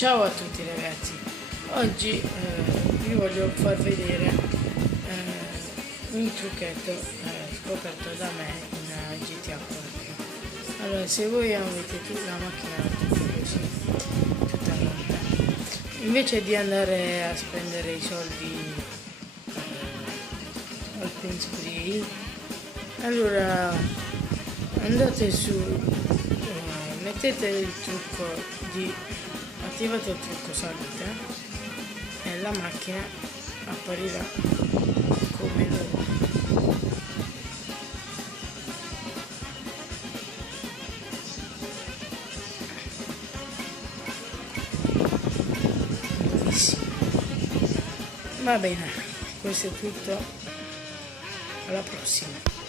Ciao a tutti ragazzi, oggi vi voglio far vedere un trucchetto scoperto da me in GTA 4. Allora, se voi avete la macchina così, tutta pronta, invece di andare a spendere i soldi al pen spray, allora andate su, mettete il trucco di attivate il trucco salute e la macchina apparirà come nuova. Bellissimo. Va bene, questo è tutto, alla prossima.